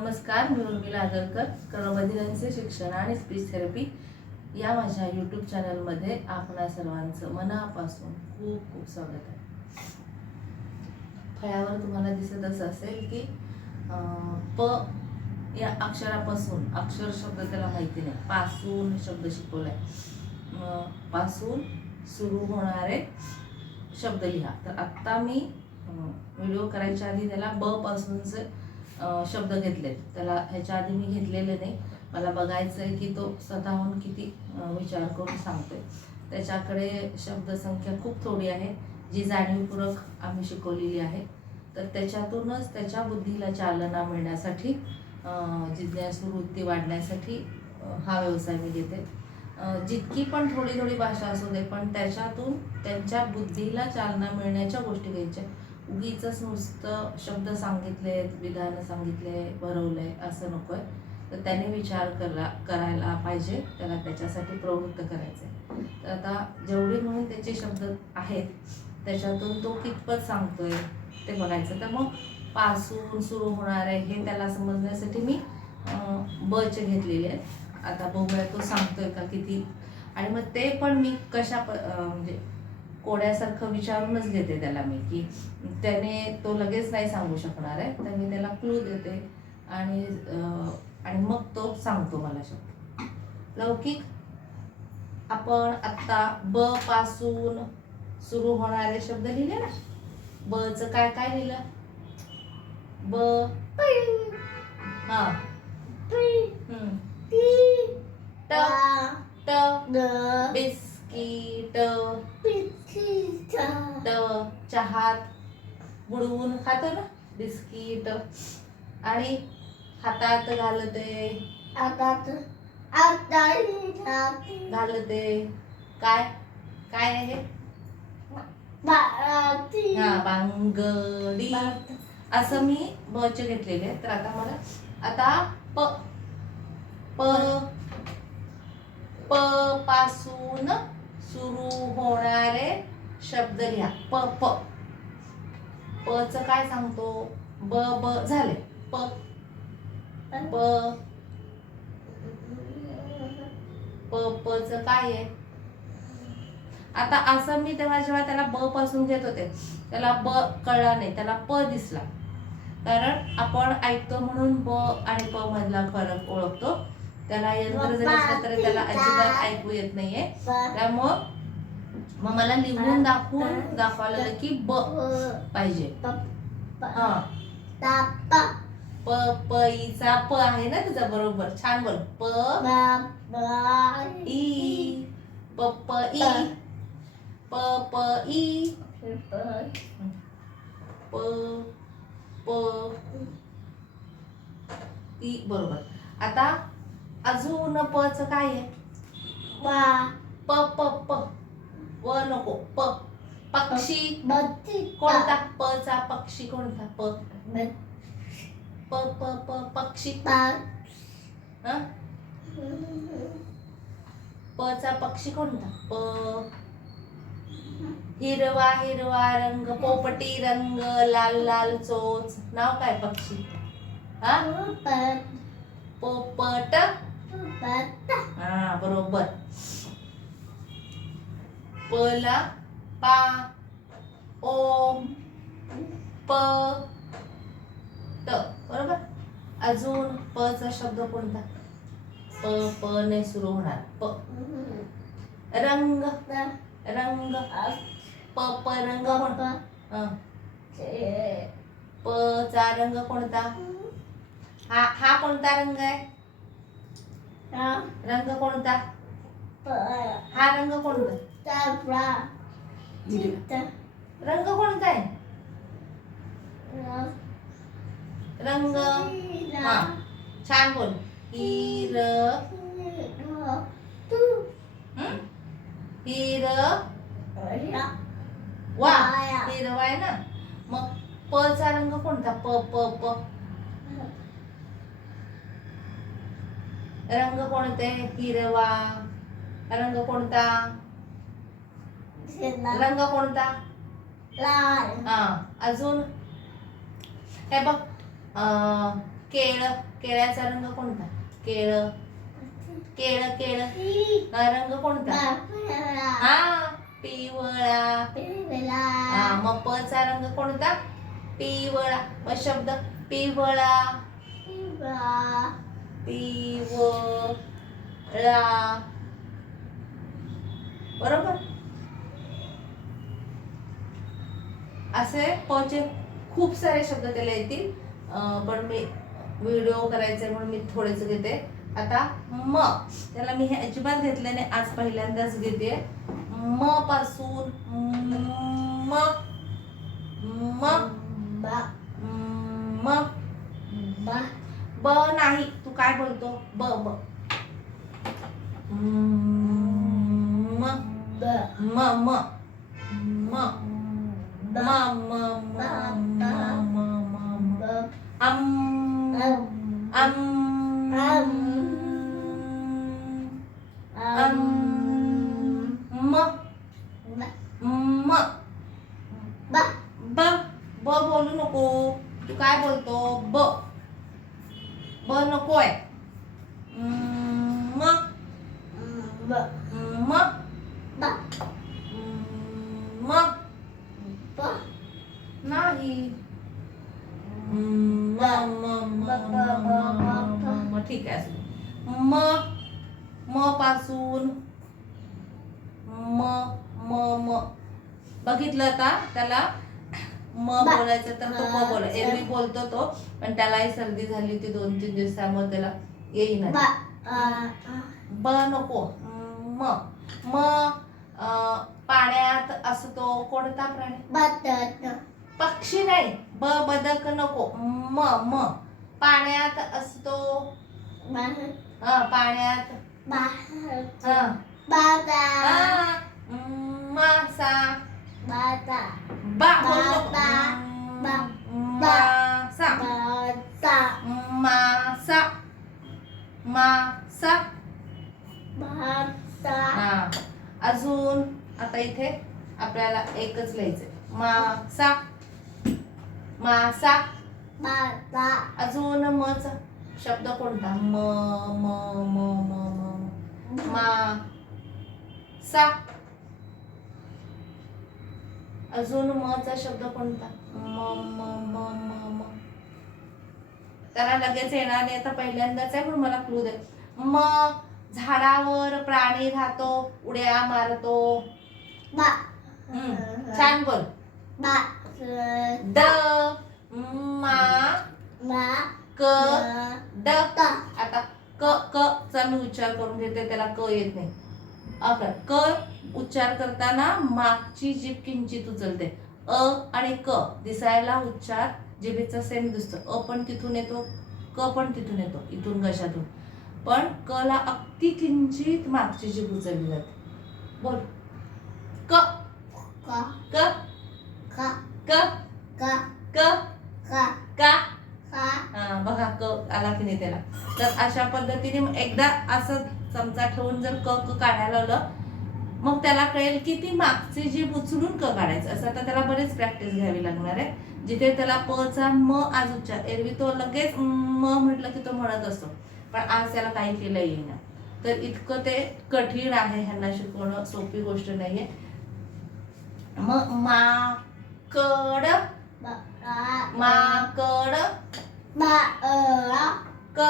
नमस्कार, मी उर्मिला आदरकर, कर्णबधिरांचे शिक्षण आणि स्पीच थेरपी या माझ्या यूट्यूब चॅनलमध्ये आपणा सर्वांचं मनापासून खूप खूप स्वागत आहे. फळ्यावर तुम्हाला दिसतच असेल की प या अक्षरापासून, अक्षर शब्द त्याला माहिती नाही, पासून शब्द शिकवलाय. पासून सुरू होणारे शब्द लिहा. तर आत्ता मी व्हिडिओ करायच्या आधी त्याला ब पासूनचे शब्द घेतलेत. त्याला ह्याच्या आधी मी घेतलेले नाही. मला बघायचं आहे की तो स्वतःहून किती विचार करून सांगतोय. त्याच्याकडे शब्दसंख्या खूप थोडी आहे, जी जाणीवपूर्वक आम्ही शिकवलेली आहे. तर त्याच्यातूनच त्याच्या बुद्धीला चालना मिळण्यासाठी, जिज्ञासू वृत्ती वाढण्यासाठी हा व्यवसाय मी घेते. जितकी पण थोडी थोडी भाषा असू दे, पण त्याच्यातून त्यांच्या बुद्धीला चालना मिळण्याच्या गोष्टी घ्यायच्या. उगीच नुसतं शब्द सांगितले, विधान सांगितले, भरवलंय असं नको आहे. तर त्याने विचार करायला पाहिजे, त्याला त्याच्यासाठी प्रवृत्त करायचं आहे. तर आता जेवढे म्हणून त्याचे शब्द आहेत त्याच्यातून तो कितपत सांगतोय ते बघायचं. तर मग पासून सुरू होणार आहे हे त्याला समजण्यासाठी मी बचे घेतलेले आहेत. आता बघूया तो सांगतोय का किती. आणि मग ते पण मी कशा म्हणजे कोड्यासारखं विचारूनच घेते त्याला मी, की त्याने तो लगेच नाही सांगू शकणार आहे. तर मी त्याला क्लू देते आणि मग तो सांगतो मला शब्द. लौकिक आपण आत्ता ब पासून सुरू होणारे शब्द लिहिले ना. ब च काय काय लिहिलं? ब हा ट ट बिस्किट, ट चहात बुडवून खातो ना बिस्किट. आणि हातात घालते, घालते काय काय आहे? हा, बांगडी. असं मी बचे घेतलेले आहे. तर आता मला प प पासून सुरू होणारे शब्द लिहा. प प प च काय सांगतो? ब ब झाले. प प प प च काय आहे? आता असं मी तेव्हा जेव्हा त्याला ब पासून घेत होते त्याला ब कळला नाही, त्याला प दिसला. कारण आपण ऐकतो म्हणून ब आणि प मधला फरक ओळखतो. त्याला यंत्र जरी असलं तरी त्याला अजिबात ऐकू येत नाहीये. त्यामुळं मग मला लिहून दाखवायला लागलं की ब पाहिजे. हा, प पईचा प आहे ना तुझा, बरोबर. छान बोल. प ई, पपई, पपई, प प ई, बरोबर. आता अजून प च काय आहे? प प प व नको. प पक्षी कोणता? प चा पक्षी कोणता? प प प प पक्षी. प चा पक्षी कोणता? प हिरवा हिरवा रंग, पोपटी रंग, लाल लाल चोच. नाव काय पक्षी? हा, पोपट. हा, बरोबर. प ला पा, ओ, प त, बरोबर. अजून प चा शब्द कोणता? प प ने सुरू होणार. प रंग, रंग. प प रंग कोणता? प चा रंग कोणता? हा कोणता रंग आहे? रंग कोणता? हा रंग कोणता? रंग कोणता आहे? रंग. हा, छान बोल. हिर हिर वा, हिरवा आहे ना. मग प चा रंग कोणता? प प प रंग कोणते? हिरवा. रंग कोणता? रंग कोणता? लाल. हा, अजून हे बघ, केळ केळ्याचा रंग कोणता? केळ केळ केळ रंग कोणता? हा पिवळा. हा मग प चा रंग कोणता? पिवळा. मग शब्द पिवळा पिवळा बरोबर. असे पचे खूप सारे शब्द त्याला येतील, पण मी व्हिडिओ करायचे म्हणून मी थोडेच घेते. आता म त्याला मी हे अजिबात घेतले नाही, आज पहिल्यांदाच घेते. म पासून म म म ब नाही. तू काय बोलतो? ब ब म म म म ब बोलू नको. तू काय बोलतो? ब ब नकोय. म म म नाही. ठीक आहे. म म पासून म म म बघितलं आता त्याला म बोलायचं तर तो ब बोला. एरवी बोलतो तो, पण त्यालाही सर्दी झाली होती 2-3 दिवस, त्यामुळे त्याला येईना. ब नको. म म पाण्यात असतो कोणता प्राणी? पक्षी नाही. ब बदक नको. म म पाण्यात असतो. पाण्यात मासा. मासा मासा मासा. अजून आता इथे आपल्याला एकच लिहायचंय. मासा मासा. अजून मचा शब्द कोणता? म म म म म मा सा. अजून मचा शब्द कोणता? म म म म म त्याला लगेच येणार नाही, आता पहिल्यांदाच आहे म्हणून मला क्लू दे. म झाडावर प्राणी राहतो, उड्या मारतो. छान बोल. द मा क ड. आता क क चा मी उच्चार करून घेते, त्याला क येत नाही. क उच्चार करताना मागची जीभ किंचित उचलते. अ आणि क दिसायला उच्चार जिभेचा सेम दिसतो. अ पण तिथून येतो, क पण तिथून येतो, इथून घशातून. पण क ला अगदी किंचित मागची जीभ उचलली जाते. बोल. क क क क का. बघा क आला की नाही त्याला. तर अशा पद्धतीने एकदा असं चमचा ठेवून जर क काढायला लावलं, मग त्याला कळेल की ती मागची जीभ उचलून क काढायचं. असं आता त्याला बरीच प्रॅक्टिस घ्यावी लागणार आहे. जिथे त्याला प चा म आज उच्चार, एरवी तो लगेच म म्हटलं की तो म्हणत असतो, पण आज त्याला काही केलं येईना. तर इतकं ते कठीण आहे, ह्यांना शिकवणं सोपी गोष्ट नाहीये. मग माकड माकड क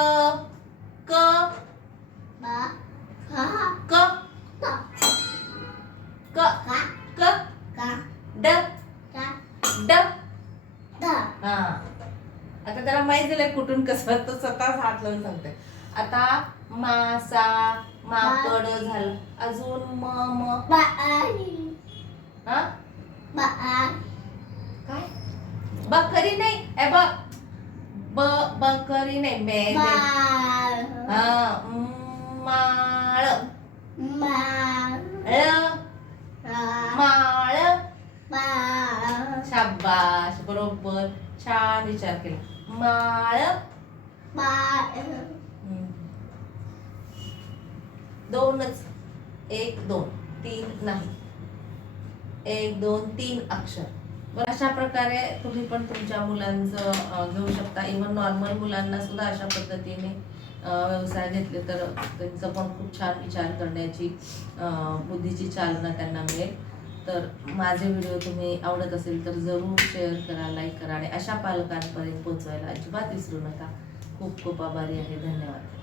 क क क क ड ड. आता त्याला माहित झालंय कुठून कसं, तो स्वतःच हात लावून सांगते. आता मासा माकड झालं. अजून म म काय? बकरी नाही. ब बकरी नाही. माळ माळ. शाबाश, बरोबर, छान विचार केला. माळ. दोनच. 1 2 3 नाही. 1 2 3 अक्षर. पण अशा प्रकारे तुम्ही पण तुमच्या मुलांचं घेऊ शकता. इव्हन नॉर्मल मुलांना सुद्धा अशा पद्धतीने व्यवसाय घेतले तर त्यांचं पण खूप छान विचार करण्याची बुद्धीची चालना त्यांना मिळेल. तर माझे व्हिडिओ तुम्ही आवडत असेल तर जरूर शेअर करा, लाईक करा आणि अशा पालकांपर्यंत पोहोचवायला अजिबात विसरू नका. खूप खूप आभारी आहे. धन्यवाद.